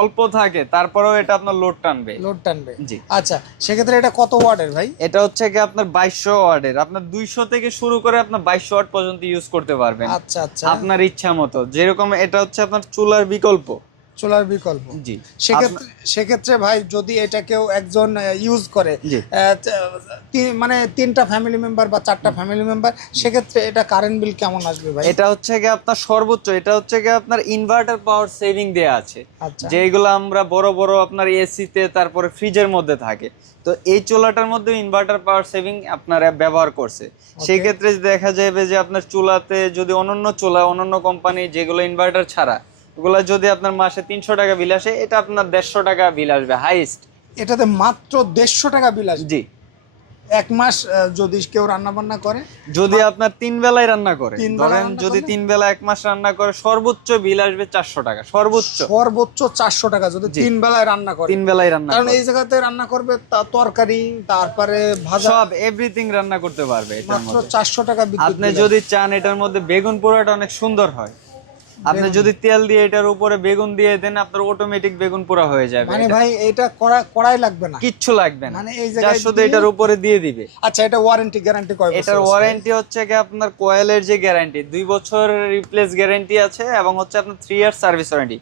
অল্প থাকে তারপরেও এটা আপনার লোড টানবে। লোড টানবে। জি। আচ্ছা সেক্ষেত্রে এটা কত ওয়ার্ডের ভাই? এটা হচ্ছে কি আপনার বাইশশো ওয়ার্ডের আপনার দুইশো থেকে শুরু করে আপনার বাইশশো ওয়াট পর্যন্ত ইউজ করতে পারবেন। আচ্ছা আচ্ছা। আপনার ইচ্ছা মতো। যেরকম এটা হচ্ছে আপনার চুলার বিকল্প। চুলার বিকল্প। জি। সেক্ষেত্রে সেক্ষেত্রে ভাই যদি এটা কেউ একজন ইউজ করে মানে তিনটা ফ্যামিলি মেম্বার বা চারটা ফ্যামিলি মেম্বার সেক্ষেত্রে এটা কারেন্ট বিল কেমন আসবে ভাই? এটা হচ্ছে গিয়ে আপনার সর্বোচ্চ এটা হচ্ছে কি আপনার ইনভার্টার পাওয়ার সেভিং দেয়া আছে। আচ্ছা। যেগুলো আমরা বড় বড় আপনার এসিতে তারপরে ফ্রিজের মধ্যে থাকে। তো এই চুলাটার মধ্যে ইনভার্টার পাওয়ার সেভিং আপনারা ব্যবহার করছে। সেই ক্ষেত্রে দেখা যাবে যে আপনার চুলাতে যদি অনন্য চুলা অনন্য কোম্পানি যেগুলো ইনভার্টার ছাড়া ওগুলো যদি আপনার মাসে তিনশো টাকা বিল আসে এটা আপনার দেড়শো টাকা বিল আসবে হাইস্ট এটাতে মাত্র দেড়শো টাকা বিল আসবে? জি। এক মাস যদি কেউ রান্না বান্না করে? যদি আপনার তিন বেলায় রান্না করে ধরেন যদি তিন বেলা এক মাস রান্না করে সর্বোচ্চ বিল আসবে চারশো টাকা সর্বোচ্চ। সর্বোচ্চ চারশো টাকা যদি তিন বেলায় রান্না করে। তিন বেলায় রান্না কারণ এই জায়গাতে রান্না করবে তা তরকারি তারপরে ভাজা। সব এভরিথিং রান্না করতে পারবে মাত্র চারশো টাকা আপনি যদি চান এটার মধ্যে বেগুন পোড়াটা অনেক সুন্দর হয়। আপনি যদি তেল দিয়ে এটার উপরে বেগুন দিয়ে দেন আপনার অটোমেটিক বেগুন পোড়া হয়ে যাবে। মানে ভাই এটা করা করাই লাগবে না? কিচ্ছু লাগবে না। মানে এই জায়গায় শুধু এটার উপরে দিয়ে দিবে। আচ্ছা এটা ওয়ারেন্টি গ্যারান্টি কয় বছর এটার ওয়ারেন্টি হচ্ছে কি আপনার কোয়েলের যে গ্যারান্টি দুই বছর রিপ্লেস গ্যারান্টি আছে এবং হচ্ছে আপনার থ্রি ইয়ার সার্ভিস ওয়ারেন্টি